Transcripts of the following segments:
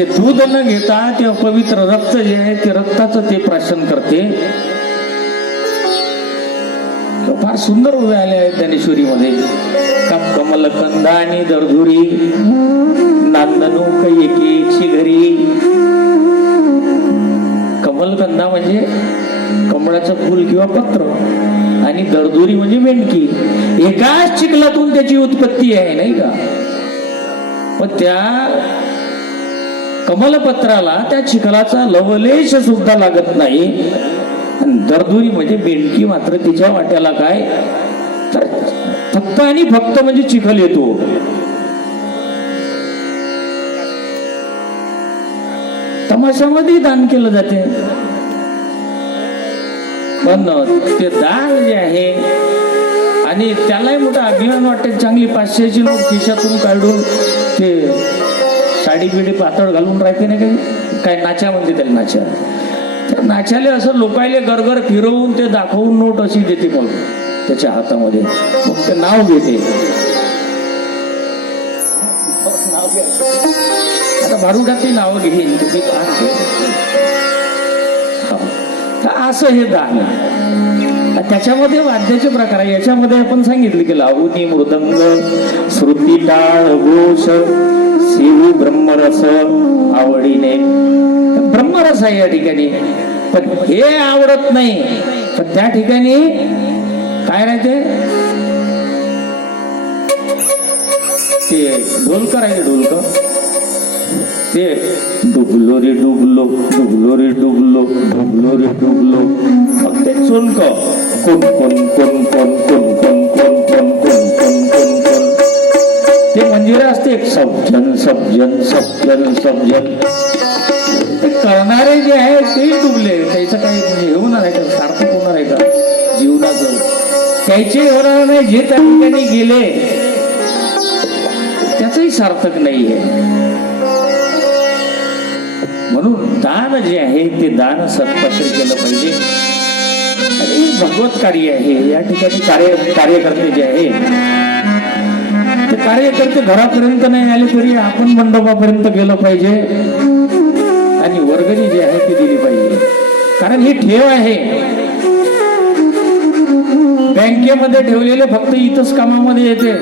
ते दूध न घेता ते अपवित्र रक्त जे आहे ते रक्ताचं ते प्राशन करते. फार सुंदर उभे आले आहेत ज्ञानेश्वरीमध्ये. कमलकंदा आणि दरधुरी नांदनू एकेची घरी. कमलकंदा म्हणजे कमळाचं फूल किंवा पत्र आणि दरधुरी म्हणजे मेंढकी. एकाच चिखलातून त्याची उत्पत्ती आहे नाही का. पण त्या कमलपत्राला त्या चिखलाचा लवलेश सुद्धा लागत नाही. आणि दरधुरी म्हणजे मेंढकी मात्र तिच्या वाट्याला काय तर फक्त आणि फक्त म्हणजे चिखल येतो. तमाशामध्ये दान केलं जाते. पण ते दान जे आहे आणि त्यालाही मोठा अभिमान वाटते. चांगली 500ची नोट खिशातून काढून ते साडी बिडी पातळ घालून राहते ना काय नाच्या म्हणते त्याला नाच्या. त्या नाच्याले असं लोकायले गरगर फिरवून ते दाखवून नोट अशी देते मग त्याच्या हातामध्ये. मग ते नाव घेते. आता भारुडाची नाव घेईन तुम्ही असं हे दान. त्याच्यामध्ये वाद्याचे प्रकार आहे. याच्यामध्ये आपण सांगितले की लावणी मृदंग श्रुती टाळ घोष शिव ब्रह्मरस आवडीने. ब्रह्मरस आहे या ठिकाणी. पण हे आवडत नाही. पण त्या ठिकाणी काय राहते ते ढोलकर आहे. ढोलकर ते डुबलो रे डुबलो डुबलो रे डुबलो डुबलो रे डुबलो. मग ते चुनक कोण कोण कोण कोण कोण कोण कोण कोण कोण कोण कोण कोण ते मंजिरा असते. सब्जन सब्जन सब्जन सब्जन. ते करणारे जे आहे ते डुबले. त्याचं काही म्हणजे होणार आहे का सार्थक होणार आहे का जीवनाचं त्याचे होणार नाही. जे त्या ठिकाणी गेले त्याचंही सार्थक नाहीये. म्हणून दान जे आहे ते दान सत्पत्र केलं पाहिजे. आणि भगवत कार्य आहे. या ठिकाणी कार्यकर्ते जे आहे ते कार्यकर्ते घरापर्यंत नाही आले तरी आपण मंडपापर्यंत गेलं पाहिजे आणि वर्गणी जी आहे ती दिली पाहिजे. कारण ही ठेव आहे. बँकेमध्ये ठेवलेले फक्त इथंच कामामध्ये येते.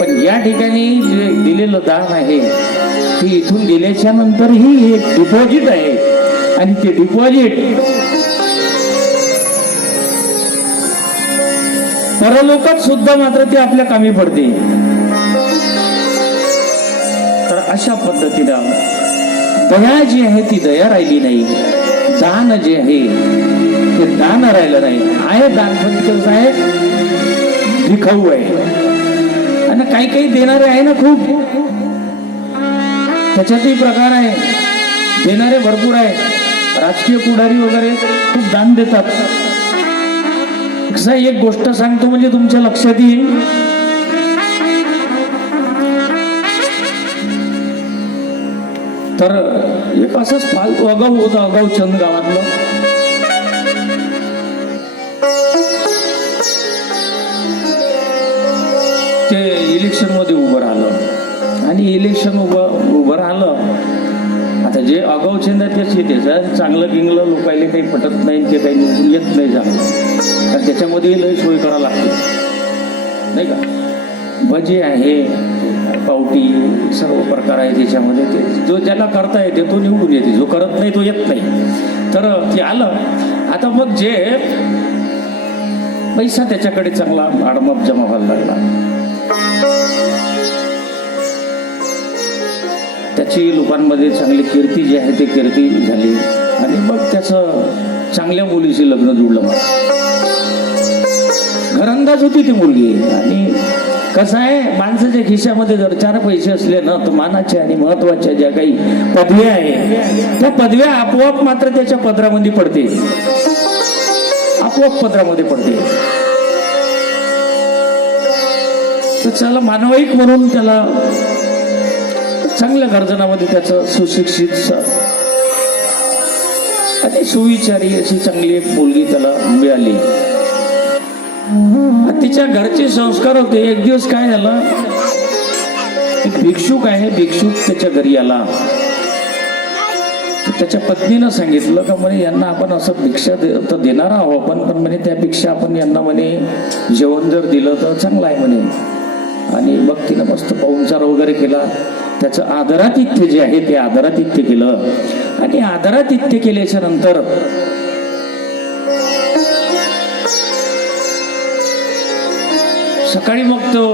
पण या ठिकाणी जे दिलेलं दान आहे ते इथून दिल्याच्या नंतर ही एक डिपॉझिट आहे. आणि ते डिपॉझिट परलोकात सुद्धा मात्र ते आपल्या कामी पडते. तर अशा पद्धतीनं दया जी आहे ती दया राहिली नाही. दान जे आहे ते दान राहिलं नाही. आहे दान पण कसं आहे दिखाऊ आहे. आणि काही काही देणारे आहे ना खूप. त्याच्यातही प्रकार आहे. देणारे भरपूर आहे. राजकीय पुढारी वगैरे खूप दान देतात. कसं एक गोष्ट सांगतो म्हणजे तुमच्या लक्षात येईल. तर एक असंच फालतू आगाऊ होतं. आगाऊ चंद गावातलं. ते इलेक्शन मध्ये उभं राहिलं आणि इलेक्शन उभं राहिलं. आता जे आगाऊ चंद तेच येते. चांगलं गिंगलं लोकायला काही पटत नाही. ते काही निवडून येत नाही चांगलं. तर त्याच्यामध्ये लय सोय करावं लागते नाही का. भजी आहे पावटी सर्व प्रकार आहे त्याच्यामध्ये. ते जो ज्याला करता येते तो निवडून येते. जो करत नाही तो येत नाही. तर ते आलं. आता मग जे पैसा त्याच्याकडे चांगला आडमाप जमा व्हायला लागला. त्याची लोकांमध्ये चांगली कीर्ती जी आहे ती कीर्ती झाली. आणि मग त्याचं चांगल्या मुलीशी लग्न जुळलं. घरंदाज होती ती मुलगी. आणि कसं आहे माणसाच्या खिशामध्ये जर 4 पैसे असले ना तर मानाच्या आणि महत्वाच्या ज्या काही पदव्या आहे त्या पदव्या आपोआप मात्र त्याच्या पदरामध्ये पडते. आपोआप पदरामध्ये पडते. तर त्याला मानविक म्हणून त्याला चांगल्या गर्जनामध्ये त्याचं सुशिक्षित आणि सुविचारी अशी चांगली एक मुलगी त्याला मिळाली. तिच्या घरचे संस्कार होते. एक दिवस काय झालं एक भिक्षुक आहे. भिक्षुक त्याच्या घरी आला त्याच्या पत्नीनं सांगितलं का म्हणे यांना आपण असं भिक्षा तर देणार आहोत पण म्हणे त्यापेक्षा आपण यांना म्हणे जेवण जर दिलं तर चांगलं आहे म्हणे. आणि मग तिनं मस्त पाहुणचार वगैरे केला. त्याचं आदरातिथ्य जे आहे ते आदरातिथ्य केलं. आणि आदरातिथ्य केल्याच्या नंतर सकाळी मग तो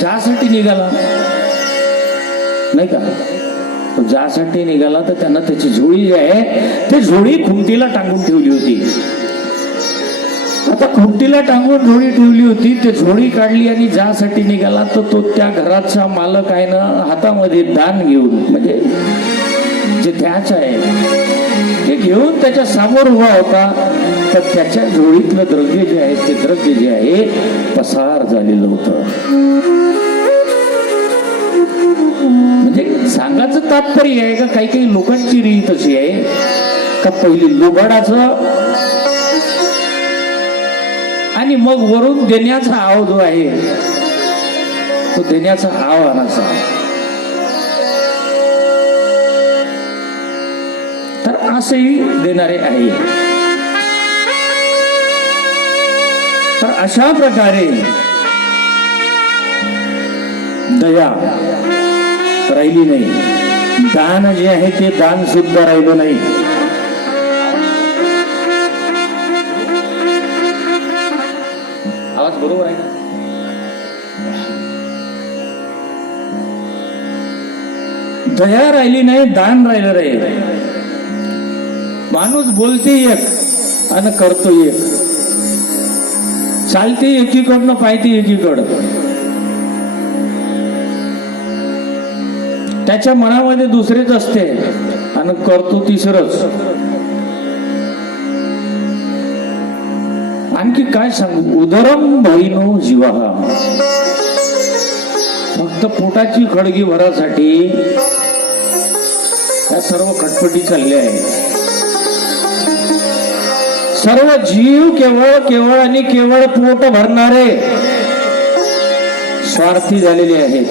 ज्यासाठी निघाला नाही का, तो ज्यासाठी निघाला तर त्यानं त्याची झोळी जी आहे ती झोळी खुंटीला टांगून ठेवली होती. आता खुंटीला टांगून झोळी ठेवली होती, ते झोळी काढली आणि ज्यासाठी निघाला तर तो त्या घराचा मालक आहे ना हातामध्ये दान घेऊन म्हणजे जे द्यायचं आहे ते घेऊन त्याच्या समोर उभा होता. तर त्याच्या झोळीतलं द्रव्य जे आहे ते द्रव्य जे आहे पसार झालेलं होतं. म्हणजे सांगायचं तात्पर्य आहे का काही काही लोकांची रीत अशी आहे का पहिली लुबाडाचं आणि मग वरून देण्याचा आव जो आहे तो देण्याचा आव आणायचा. तर असंही देणारे आहे. तर अशा प्रकारे दया राहिली नाही. दान जे आहे ते दान सुद्धा राहिलं नाही. आवाज बरोबर आहे ना? दया राहिली नाही, दान राहिलं नाही. माणूस बोलते एक आणि करतो एक, चालते एकीकडनं पाहते एकीकडं. त्याच्या मनामध्ये दुसरेच असते आणि करतो तिसरंच. आणखी काय सांगू, उदरम भैनो जीवा. फक्त पोटाची खळगी भरासाठी या सर्व खटपटी चालल्या आहेत. सर्व जीव केवळ केवळ आणि केवळ पोट भरणारे स्वार्थी झालेले आहेत.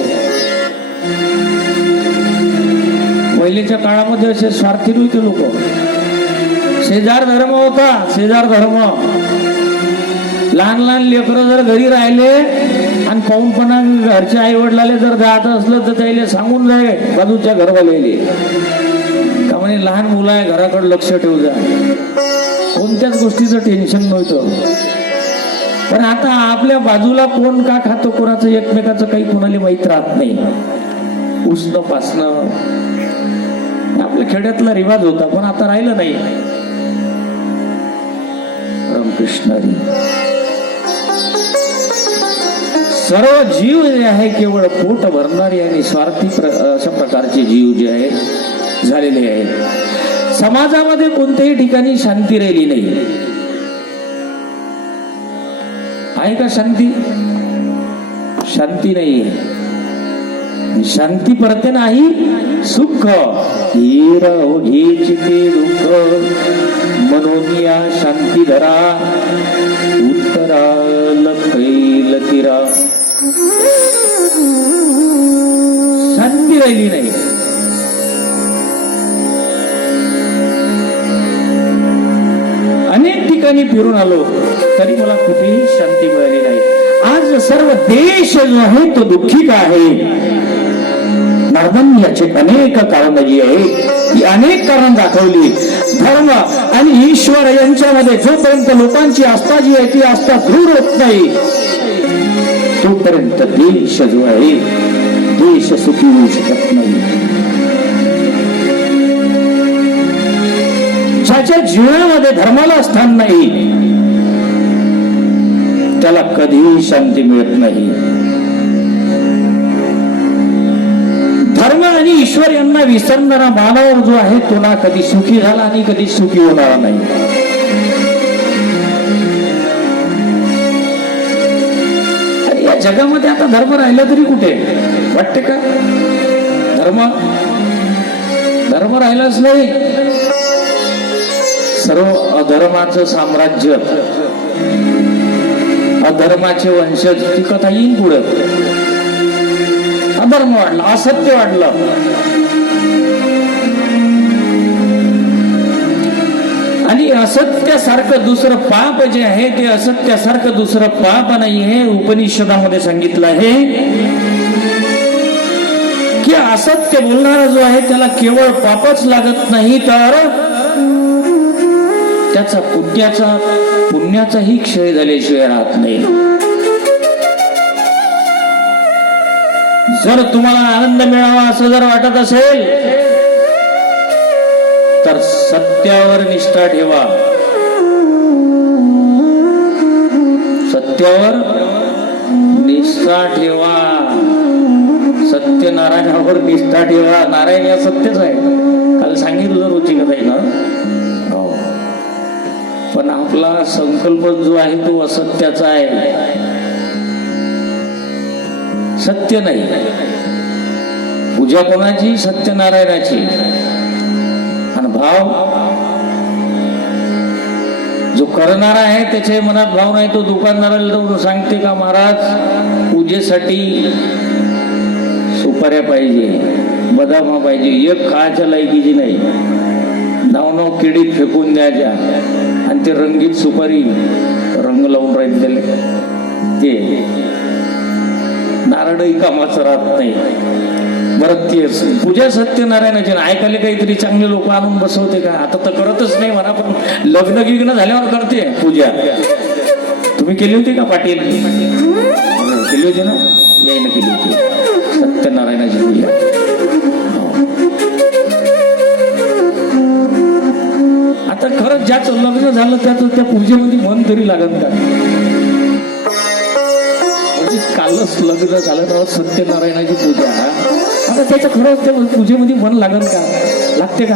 पहिलेच्या काळामध्ये असे स्वार्थी नव्हते लोक. शेजार धर्म होता, शेजार धर्म. लहान लहान लेकरं जर घरी राहिले आणि पाहूनपणा घरच्या आई वडिलाले जर जायचं असलं तर त्याला सांगून जाय बाजूच्या घरवाल्याले का म्हणे लहान मुलं आहे घराकडे लक्ष ठेवू जा. कोणत्याच गोष्टीचं टेन्शन नव्हतं. पण आता आपल्या बाजूला कोण का खातो कोणाचं एकमेकाचं काही कोणाला माहित राहत नाही. उष्ण पासणं आपल्या खेड्यातला रिवाज होता पण आता राहिलं नाही. रामकृष्ण हरी. सर्व जीव जे आहे केवळ पोट भरणारे आणि स्वार्थी अशा प्रकारचे जीव जे आहे झालेले आहेत. समाजामध्ये कोणत्याही ठिकाणी शांती राहिली नाही. आहे का शांती? शांती नाही. शांती परते नाही सुख. घे चिते दुःख म्हणून या शांती धरा उत्तराल कैल तिरा. शांती राहिली नाही. अनेक ठिकाणी फिरून आलो तरी मला कुठेही शांती मिळाली नाही. आज सर्व देश जो आहे तो दुःखी का आहे? मर्दन याचे अनेक कारण जी आहे ती अनेक कारण दाखवली. धर्म आणि ईश्वर यांच्यामध्ये जोपर्यंत लोकांची आस्था जी आहे ती आस्था दृढ होत नाही तोपर्यंत देश जो आहे देश सुखी होऊ शकत नाही. ज्याच्या जीवनामध्ये धर्माला स्थान नाही त्याला कधीही शांती मिळत नाही. धर्म आणि ईश्वर यांना विसरणारा मानव जो आहे तो ना कधी सुखी झाला आणि कधी सुखी होणार नाही. आणि या जगामध्ये आता धर्म राहिला तरी कुठे वाटते का? धर्म राहिलाच नाही. सर्व अधर्माचं साम्राज्य, अधर्माचे वंशज ती कथा येईन पुढे. अधर्म वाढला, असत्य वाढलं. आणि असत्यासारखं दुसरं पाप जे आहे ते असत्यासारखं दुसरं पाप नाही हे उपनिषदामध्ये सांगितलं आहे की असत्य बोलणारा जो आहे त्याला केवळ पापच लागत नाही तर त्याचा पुण्याचाही क्षय झाल्याशिवाय राहत नाही. जर तुम्हाला आनंद मिळावा असं जर वाटत असेल तर सत्यावर निष्ठा ठेवा. सत्यावर निष्ठा ठेवा. सत्यनारायणावर निष्ठा ठेवा. नारायण या सत्यच आहे. काल सांगितलं रोजची कथा आहे ना. हो. पण आपला संकल्प जो आहे तो असत्याचा आहे. सत्य नाही. पूजा कोणाची? सत्यनारायणाची. आणि भाव जो करणारा आहे त्याच्या मनात भाव नाही. तो दुकानदाराला जाऊन सांगते का महाराज पूजेसाठी सुपाऱ्या पाहिजे, बदामा पाहिजे, एक खायच्या लायकीची नाही. नाव किडीत फेकून द्यायच्या आणि ते रंगीत सुपारी रंग लावून राहिले ते नारळही कामाचं राहत नाही. बरं ते पूजा सत्यनारायणाची ऐकायला काहीतरी चांगले लोक आणून बसवते का? आता तर करतच नाही म्हणा, पण लग्न गिग्न झाल्यावर करते पूजा. तुम्ही केली होती का पाटील? केली होती ना? यायला केली होती सत्यनारायणाची पूजा. आता खरंच ज्याचं लग्न झालं त्याचं त्या पूजेमध्ये मन तरी लागत का? कालच लग्न झालं तर सत्यनारायणाची पूजा. आता त्याचं खरंच त्या पूजेमध्ये मन लागत का? लागते का?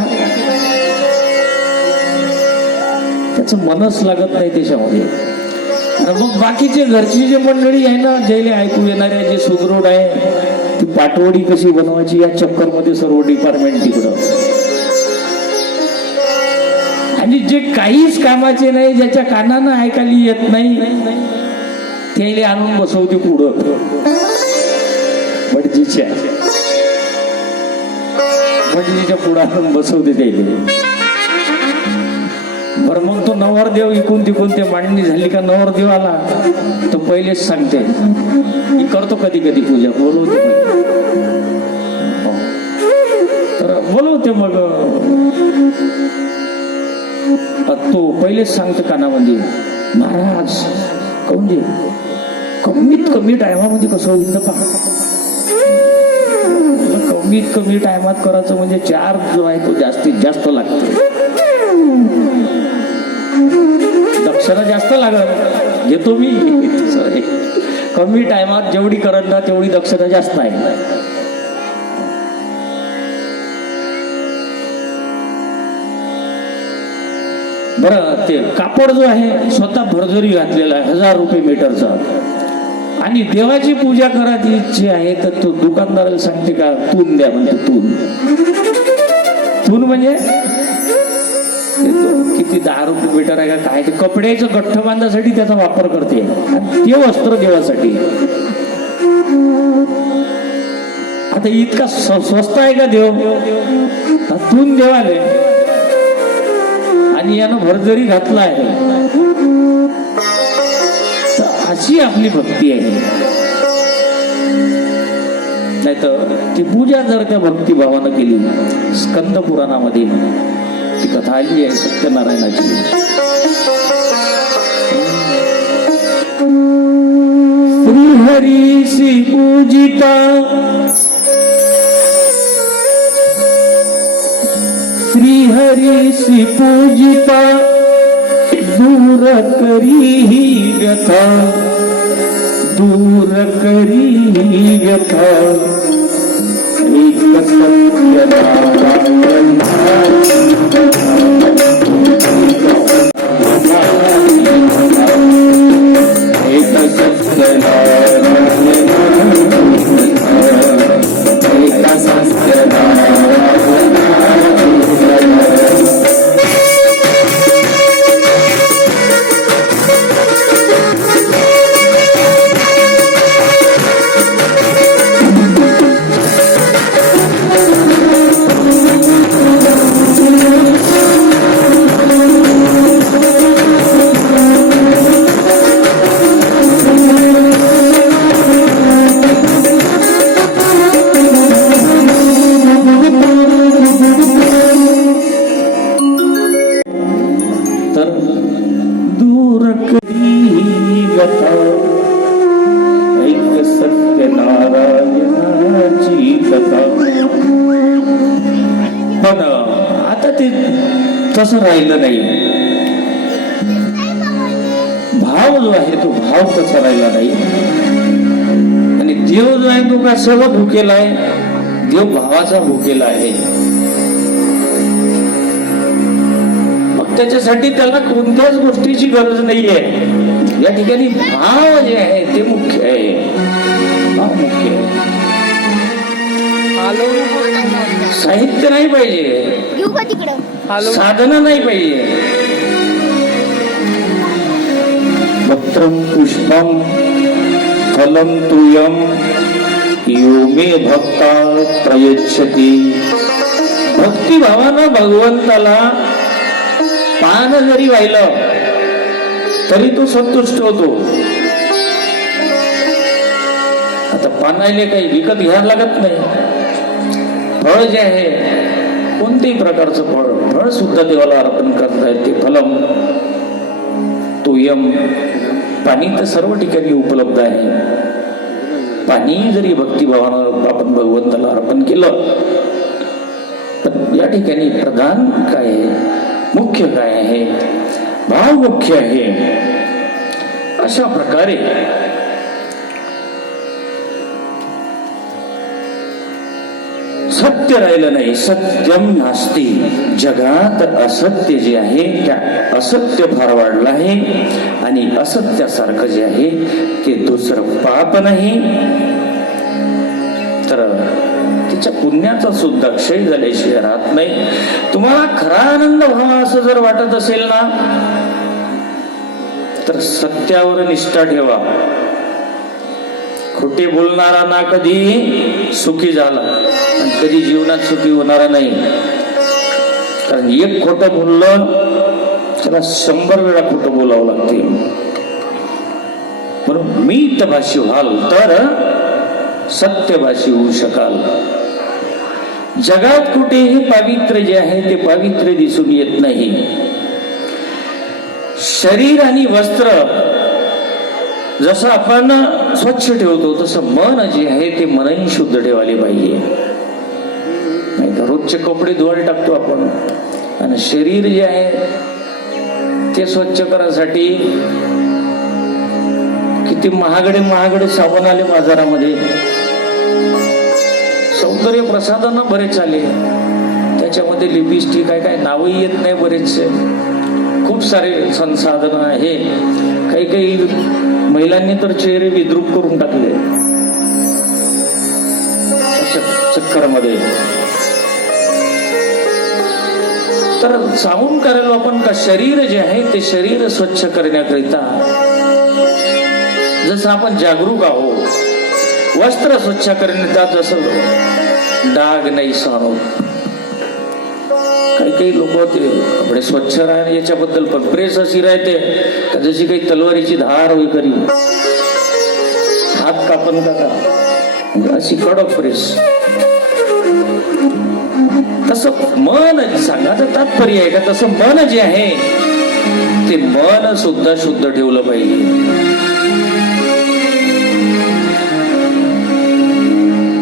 त्याचं मनच लागत नाही त्याच्यामध्ये. मग बाकीचे घरची जे मंडळी आहे ना, ज्याला ऐकू येणारे जे सुदृढ आहे, ती पाटवडी कशी बनवायची या चक्कर मध्ये सर्व डिपार्टमेंट तिकडं. आणि जे काहीच कामाचे नाही, ज्याच्या कानानं ऐकायला येत नाही, त्याला आणून बसवते पुढं भटजीच्या पुढं आणून बसवते त्याला. बरं मग तो नवरदेव इकून तिकून ते मांडणी झाली का नवरदेव आला तर पहिलेच सांगते मी करतो कधी कधी पूजा. बोलवते तर बोलवते मग तो पहिलेच सांगतो कानामध्ये, महाराज काऊन दे कमीत कमी टायमामध्ये कसं होईल ना पहा. कमीत कमी टायमात करायचं म्हणजे चार्ज जो आहे तो जास्तीत जास्त लागतो. दक्षिणा जास्त लागत घेतो मी. कमी टायमात जेवढी करत ना तेवढी दक्षिणा जास्त आहे. बरं ते कापड जो आहे स्वतः भरजरी घातलेला आहे 1000 रुपये मीटरचा. आणि देवाची पूजा करायची आहे तर तो दुकानदाराला सांगते का तून द्या म्हणते. तून म्हणजे किती 10 रुपये मीटर आहे का काय, ते कपड्याचं गठ्ठ बांधासाठी त्याचा वापर करते. आणि ते वस्त्र देवासाठी. आता इतका स्वस्त आहे का देव? तून देवाले आणि यानं भरजरी घातला आहे. अशी आपली भक्ती आहे. नाही तर ती पूजा जर त्या भक्तिभावानं केली, स्कंद पुराणामध्ये ती कथा आली आहे सत्यनारायणाची. श्रीहरीसी पूजिता श्रीहरीसी पूजिता दूर करी व्यथा दूर करी व्यथा. एक सत्य नारायण एक सत्य नारायण एक सत्य नारायण. तसं राहिलं नाही. भाव जो आहे तो भाव तसा राहिला नाही. आणि देव जो आहे तो कशाला भुकेला आहे? देव भावाचा भुकेला आहे. मग त्याच्यासाठी त्याला कोणत्याच गोष्टीची गरज नाहीये. या ठिकाणी भाव जे आहे ते मुख्य आहे. भाव मुख्य आहे. साहित्य नाही पाहिजे, घेऊ का तिकडं? साधनं नाही पाहिजे. पत्रम पुष्पम फलम तुयम यो मे भक्ता प्रयच्छति. भक्तिभावानं भगवंताला पान जरी वाहिलं तरी तो संतुष्ट होतो. आता पानायले काही विकत घ्यायला लागत नाही. फळ जे आहे कोणत्याही प्रकारचं फळ सुद्धा देवाला अर्पण करता येते. फलम तुयम, पाणी तर सर्व ठिकाणी उपलब्ध आहे. पाणी जरी भक्तिभावानं आपण भगवंताला अर्पण केलं तर या ठिकाणी प्रधान काय आहे, मुख्य काय आहे? भाव मुख्य आहे. अशा प्रकारे सत्य राहिलं नाही. सत्यम नास्ती. जगात असत्य जे आहे त्या असत्य फार वाढलं आहे. आणि असत्यासारखं जे आहे ते दुसरं पाप नाही तर त्याच्या पुण्याचा सुद्धा क्षय झाल्याशिवाय राहत नाही. तुम्हाला खरा आनंद व्हावा असं जर वाटत असेल ना तर सत्यावर निष्ठा ठेवा. खोटे बोलणारा ना कधी सुखी झाला आणि कधी जीवनात सुखी होणारा नाही. कारण एक खोटं बोललं त्याला 100 वेळा खोटं बोलावं लागते. म्हणून मितभाषी व्हाल तर सत्यभाषी होऊ शकाल. जगात कुठेही पावित्र्य जे आहे ते पावित्र्य दिसून येत नाही. शरीर आणि वस्त्र जसं आपण स्वच्छ ठेवतो तसं मन जे आहे ते मनही शुद्ध ठेवायला पाहिजे. नाही तर रोजचे कपडे धुवायला टाकतो आपण आणि शरीर जे आहे ते स्वच्छ करण्यासाठी किती महागडे साबण आले बाजारामध्ये. सौंदर्य प्रसाधनं बरेच आले, त्याच्यामध्ये लिपस्टिक काय काय नावही येत नाही बरेचसे. खूप सारे संसाधन आहे. काही महिलांनी तर चेहरे विद्रूप करून टाकले चक्करमध्ये. तर सांगून करायला आपण का शरीर जे आहे ते शरीर स्वच्छ करण्याकरिता जसं आपण जागरूक आहोत. वस्त्र स्वच्छ करण्याचा जसं डाग नाही सहन. काही लोक ते कपडे स्वच्छ राहणे याच्याबद्दल पण प्रेस अशी राहते का जशी काही तलवारीची धार होई करी हात कापन का अशी कडक प्रेस. तसं मन सांगायचं तात्पर्य आहे का तसं मन जे आहे ते मन सुद्धा शुद्ध ठेवलं पाहिजे.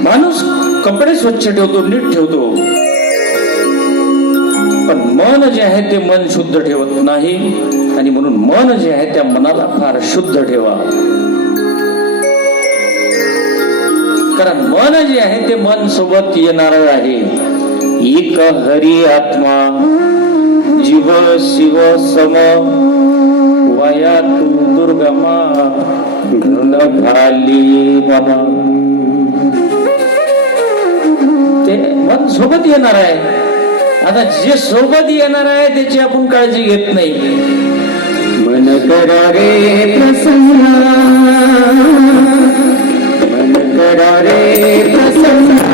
माणूस कपडे स्वच्छ ठेवतो, नीट ठेवतो, पण मन जे आहे ते मन शुद्ध ठेवत नाही. आणि म्हणून मन जे आहे त्या मनाला फार शुद्ध ठेवा. कारण मन जे आहे ते मन सोबत येणार आहे. एक हरी आत्मा जीव शिव सम वाया तू दुर्गमा घन घाली मना. ते मन सोबत येणार आहे. आता जे सोबत येणार आहे त्याची आपण काळजी घेत नाही. मन करा रे प्रसन्न, मन करा रे प्रसन्न.